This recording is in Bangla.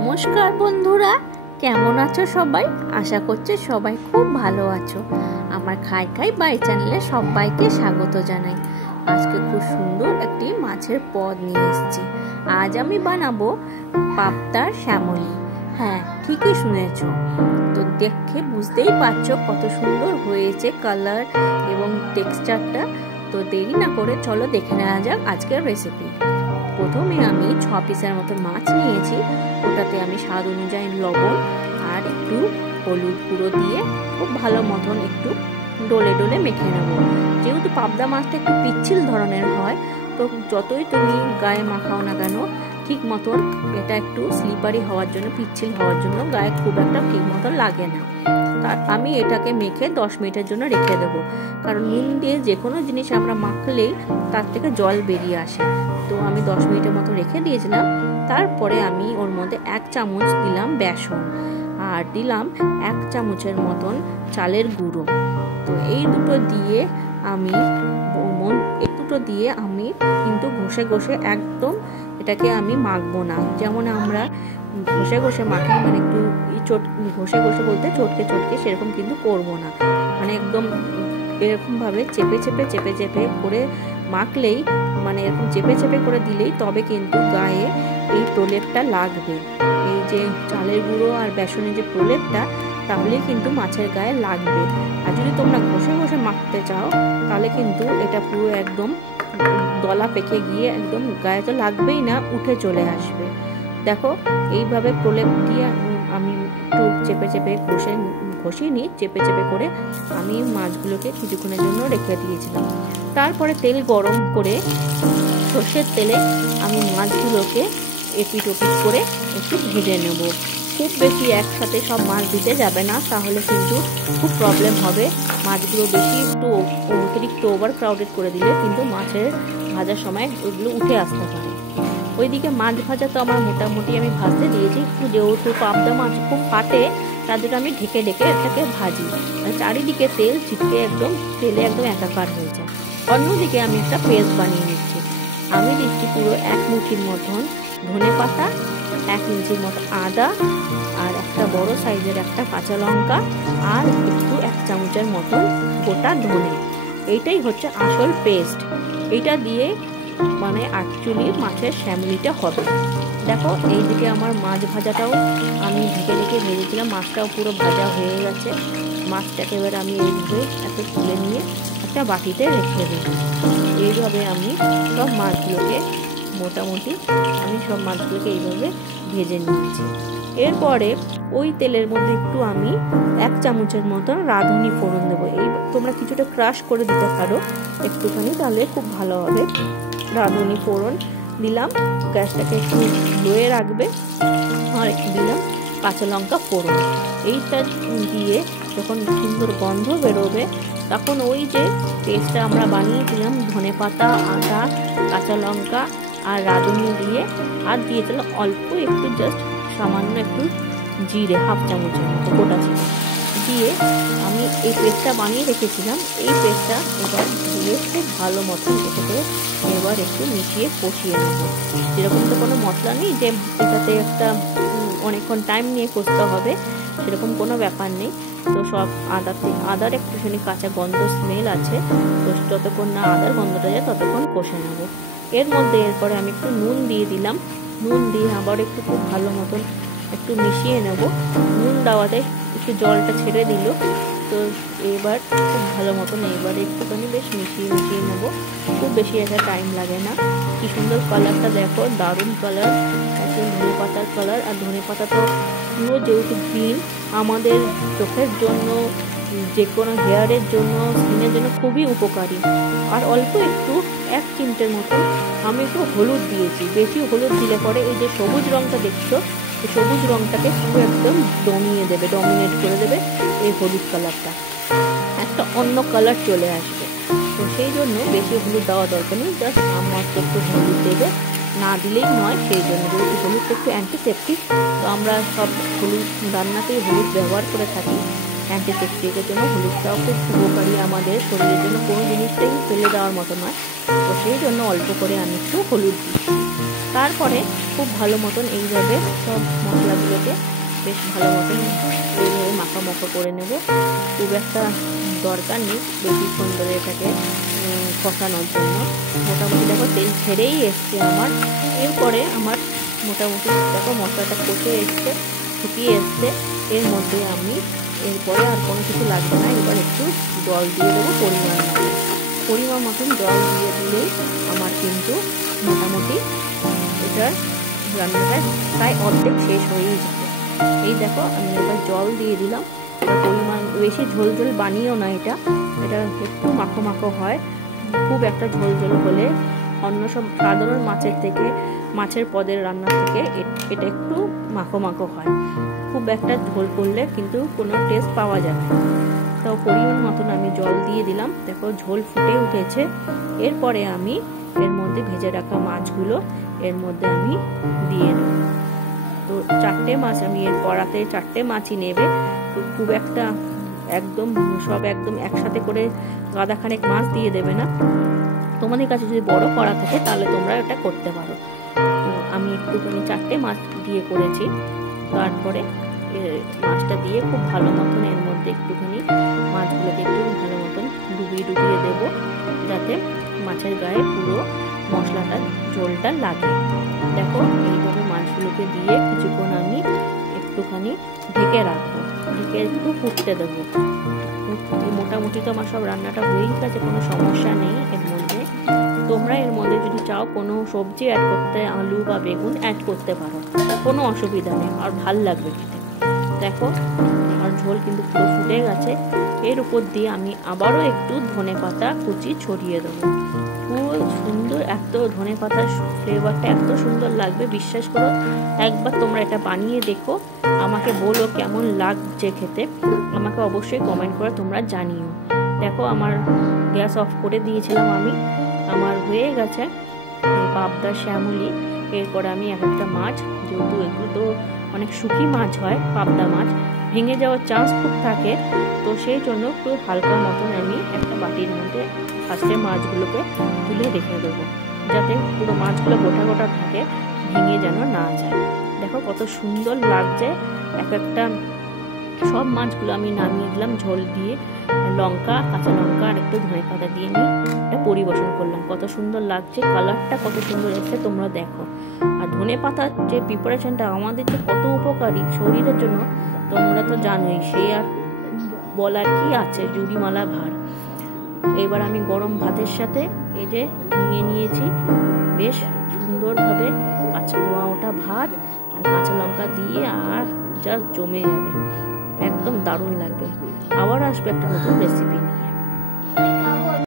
নমস্কার বন্ধুরা, কেমন আছো সবাই? আশা করছি সবাই খুব ভালো আছো। আমার খাই খাই বাই চ্যানেলে সবাইকে স্বাগত জানাই। আজকে খুব সুন্দর একটি মাছের পদ নিয়ে এসেছি। আজ আমি বানাবো পাবদার শ্যামলি। হ্যাঁ, ঠিকই শুনেছো। তো দেখে বুঝতেই পারছো কত সুন্দর হয়েছে কালার এবং টেক্সচারটা। তো দেরি না করে চলো দেখে নেওয়া যাক আজকের রেসিপি। প্রথমে আমি 6 পিসের মতো মাছ নিয়েছি। ওটাতে আমি স্বাদ অনুযায়ী লবণ আর একটু হলুদ গুঁড়ো দিয়ে খুব ভালো মতন একটু ডলে ডলে মেখে নেব। যেহেতু পাবদা মাছটা একটু পিচ্ছিল ধরনের হয়, তো যতই তুমি গায়ে মাখাও না কেন ঠিক মতন এটা একটু স্লিপারি হওয়ার জন্য, পিচ্ছিল হওয়ার জন্য গায়ে খুব একটা ঠিক মতন লাগে না। তার আমি এটাকে মেখে 10 মিনিটের জন্য রেখে দেবো, কারণ নুন দিয়ে যে কোনো জিনিস আমরা মাখলেই তার থেকে জল বেরিয়ে আসে। তো আমি 10 মিনিটের মতো রেখে দিয়েছিলাম। তারপরে আমি ওর মধ্যে 1 চামচ দিলাম বেসন আর দিলাম 1 চামচের মতন চালের গুঁড়ো। তো এই দুটো দিয়ে আমি কিন্তু ঘষে ঘষে একদম এটাকে আমি মাখবো না। যেমন আমরা ঘষে ঘষে মাখি, মানে একটু ঘষে ঘষে বলতে চটকে চটকে, সেরকম কিন্তু করবো না। মানে একদম এরকম ভাবে চেপে চেপে চেপে চেপে করে মাখলেই, মানে এরকম চেপে চেপে করে দিলেই তবে কিন্তু গায়ে এই প্রলেপটা লাগবে। এই যে চালের গুঁড়ো আর বেসনের যে প্রলেপটা, তাহলেই কিন্তু মাছের গায়ে লাগবে। আর যদি তোমরা ঘষে ঘষে মাখতে চাও তাহলে কিন্তু এটা পুরো একদম দলা পেকে গিয়ে একদম গায়ে তো লাগবেই না, উঠে চলে আসবে। দেখো এইভাবে প্রলেপ দিয়ে আমি একটু চেপে চেপে ঘষিয়ে নিই, চেপে চেপে করে আমি মাছগুলোকে কিছুক্ষণের জন্য রেখে দিয়েছিলাম। তারপরে তেল গরম করে সর্ষের তেলে আমি মাছগুলোকে এপিট ওপিট করে একটু ভেজে নেব। খুব বেশি একসাথে সব মাছ দিতে যাবে না, তাহলে কিন্তু খুব প্রবলেম হবে। মাছগুলো বেশি একটু অতিরিক্ত ওভার ক্রাউডেড করে দিলে কিন্তু মাছের ভাজার সময় ওইগুলো উঠে আসতে পারে। ওইদিকে মাছ ভাজা তো আমার মোটামুটি আমি ভাজতে দিয়েছি। একটু যেহেতু পাবদা মাছ খুব ফাটে, তার জন্য আমি ঢেকে ঢেকে এটাকে ভাজি, চারিদিকে তেল ছিটকে একদম তেলে একদম একাকার হয়ে যায়। অন্যদিকে আমি একটা পেস্ট বানিয়ে নিচ্ছি। আমি দিচ্ছি পুরো 1 মুঠির মতন ধনে পাতা, 1 ইঞ্চির মতো আদা, আর একটা বড় সাইজের একটা কাঁচা লঙ্কা, আর একটু 1 চামচের মতন গোটা ধনে। এইটাই হচ্ছে আসল পেস্ট। এইটা দিয়ে মানে অ্যাকচুয়ালি মাছের শ্যামলিটা হবে। দেখো এইদিকে আমার মাছ ভাজাটাও আমি ঢেকে ঢেকে ভেজেছিলাম, মাছটাও পুরো ভাজা হয়ে গেছে। মাছটাকে এবার আমি এইভাবে একটা তুলে নিয়ে একটা বাটিতে রেখে দেব। এইভাবে আমি সব মাছগুলোকে এইভাবে ভেজে নিয়েছি। এরপরে ওই তেলের মধ্যে একটু আমি 1 চামচের মতন রাঁধুনি ফোড়ন দেবো। এই তোমরা কিছুটা ক্রাশ করে দিতে পারো একটুখানি, তাহলে খুব ভালো হবে। রাঁধুনি ফোড়ন দিলাম, গ্যাসটাকে একটু লোয়ে রাখবে। আর একটু দিলাম কাঁচা লঙ্কা ফোড়ন। এইটা দিয়ে যখন সুন্দর গন্ধ বেরোবে, তখন ওই যে পেস্টটা আমরা বানিয়েছিলাম ধনে পাতা, আদা, কাঁচা লঙ্কা আর রাঁধুনি দিয়ে, আর দিয়েছিলাম অল্প একটু জাস্ট সামান্য একটু জিরে, 1/2 চামচের মতো গোটা জিরে দিয়ে আমি এই পেস্টটা বানিয়ে রেখেছিলাম। এই পেস্টটা এবার দিয়ে খুব ভালো মতন এটাকে এবার একটু মিশিয়ে কষিয়ে নেব। যেরকম তো কোনো মশলা নেই যে এটাতে একটা অনেকক্ষণ টাইম নিয়ে কষতে হবে, সেরকম কোনো ব্যাপার নেই। তো সব আদার একটুখানি কাঁচা গন্ধ স্মেল আছে, তো যতক্ষণ না আদার গন্ধটা যায় ততক্ষণ কষে নেব। এর মধ্যে এরপরে আমি একটু নুন দিয়ে দিলাম। নুন দিয়ে আবার একটু খুব ভালো মতন একটু মিশিয়ে নেব। নুন দেওয়াতে একটু জলটা ছেড়ে দিল। তো এবার খুব ভালো মতন এবারে একটুখানি বেশ মিশিয়ে নেব। খুব বেশি একটা টাইম লাগে না। কি সুন্দর কালারটা দেখো, দারুণ কালার, একদম ধনে পাতার কালার। আর ধনে পাতা তো পুরো যেহেতু গ্রিন, আমাদের চোখের জন্য, যে কোনো হেয়ারের জন্য, স্কিনের জন্য খুবই উপকারী। আর অল্প একটু 1 চিমটের মতো আমি একটু হলুদ দিয়েছি। বেশি হলুদ দিলে পরে এই যে সবুজ রঙটা দেখছো, এই সবুজ রঙটাকে পুরো একদম ডমিনেট করে দেবে এই হলুদ কালারটা, একটা অন্য কালার চলে আসবে। তো সেই জন্য বেশি হলুদ দেওয়া দরকার নেই, জাস্ট মাত্র একটু হলুদ দেবে, না দিলেই নয়। সেই জন্য যেহেতু হলুদটা একটু অ্যান্টিসেপটিক, তো আমরা সব হলুদ রান্নাতেই হলুদ ব্যবহার করে থাকি। অ্যান্টিসেপটিকের জন্য হলুদটাও খুব উপকারী আমাদের শরীরের জন্য, কোনো জিনিসটাই ফেলে দেওয়ার মতো নয়। তো সেই জন্য অল্প করে আমি একটু হলুদ দিই। তারপরে খুব ভালো মতন এইভাবে সব মশলাগুলোকে বেশ ভালো মতন এইভাবে মাখা করে নেব। খুব একটা দরকার নেই বেশিক্ষণ ধরে এটাকে কষানোর জন্য। মোটামুটি দেখো তেল ছেড়েই এসছে আমার। এরপরে আমার মোটামুটি দেখো মশলাটা কষে এসছে, শুকিয়ে এসছে। এর মধ্যে আমি এরপরে আর কোনো কিছু লাগবে না, এবার একটু জল দিয়ে দেবো পরিমাণ মতন জল দিয়ে দিলেই আমার কিন্তু মোটামুটি এটার রান্নাটা প্রায় অর্ধেক শেষ হয়েই যাবে। এই দেখো আমি এবার জল দিয়ে দিলাম। পরিমাণ বেশি ঝোল বানিয়েও না, এটা একটু মাখো হয়। খুব একটা ঝোল হলে অন্য সব সাধারণ মাছের পদের রান্না থেকে এটা একটু মাখো হয়। খুব একটা ঝোল করলে কিন্তু কোনো টেস্ট পাওয়া যাবে না। তো পরিমাণ মতন আমি জল দিয়ে দিলাম। দেখো ঝোল ফুটে উঠেছে। এরপরে আমি এর মধ্যে ভেজে রাখা মাছগুলো এর মধ্যে আমি দিয়ে দেব। তো 4টে মাছ আমি এর কড়াতে 4টে মাছই নেবে। তো খুব একটা একদম একসাথে করে গাদাখানেক মাছ দিয়ে দেবে না। তোমাদের কাছে যদি বড় কড়া থাকে তাহলে তোমরা এটা করতে পারো। তো আমি একটুখানি 4টে মাছ দিয়ে করেছি। তারপরে মাছটা দিয়ে খুব ভালো মতন এর মধ্যে একটুখানি মাছগুলোকে একটু ভালো মতন ডুবিয়ে দেবো, যাতে মাছের গায়ে পুরো মশলাটা ঝোলটা লাগে। দেখো এইভাবে মাছগুলোকে দিয়ে কিছুক্ষণ আমি একটুখানি ঢেকে রাখবো, ঢেকে একটু ফুটতে দেবো। মোটামুটি তো আমার সব রান্নাটা হয়েই গেছে, কোনো সমস্যা নেই এর মধ্যে। তোমরা এর মধ্যে যদি চাও কোনো সবজি অ্যাড করতে, আলু বা বেগুন অ্যাড করতে পারো, কোনো অসুবিধা নেই, আর ভাল লাগবে খেতে। দেখো আমার ঝোল কিন্তু পুরো ফুটে গেছে। এর উপর দিয়ে আমি আবারও একটু ধনেপাতা কুচি ছড়িয়ে দেবো। পুরো সুন্দর, এত ধনেপাতার ফ্লেভারটা এত সুন্দর লাগবে, বিশ্বাস করো। একবার তোমরা এটা বানিয়ে দেখো, আমাকে বলো কেমন লাগছে খেতে। আমাকে অবশ্যই কমেন্ট করে তোমরা জানিও। দেখো আমার গ্যাস অফ করে দিয়েছিলাম আমি, আমার হয়ে গেছে পাবদার শ্যামলি। এরপরে আমি একটা মাছ, যেহেতু এগুলো তো অনেক শুকি মাছ হয়, পাবদা মাছ ভেঙে যাওয়ার চান্স খুব থাকে, তো সেই জন্য একটু হালকা মতন আমি একটা বাটির মধ্যে ফার্স্টে মাছগুলোকে তুলে রেখে দেবো, যাতে পুরো মাছগুলো গোটা থাকে, ভেঙে যেন না যায়। দেখো কত সুন্দর লাগছে। একটা সব মাছগুলো আমি নামিয়ে দিলাম ঝোল দিয়ে, কাঁচা লঙ্কা আর একটু ধনেপাতা দিয়ে আমি এটা পরিবেশন করলাম। কত সুন্দর লাগছে, কালারটা কত সুন্দর এসেছে তোমরা দেখো। আর ধনেপাতার যে প্রিপারেশনটা আমাদের যে কত উপকারী শরীরের জন্য তোমরা তো জানোই, সে আর বলার কি আছে, জুড়িমালা ভার। এবার আমি গরম ভাতের সাথে এই যে নিয়েছি বেশ সুন্দরভাবে কাঁচা ধোয়া ওঠা ভাত আর কাঁচা লঙ্কা দিয়ে, আর যা জমে যাবে, একদম দারুণ লাগবে। আবার আসবে একটা নতুন রেসিপি নিয়ে।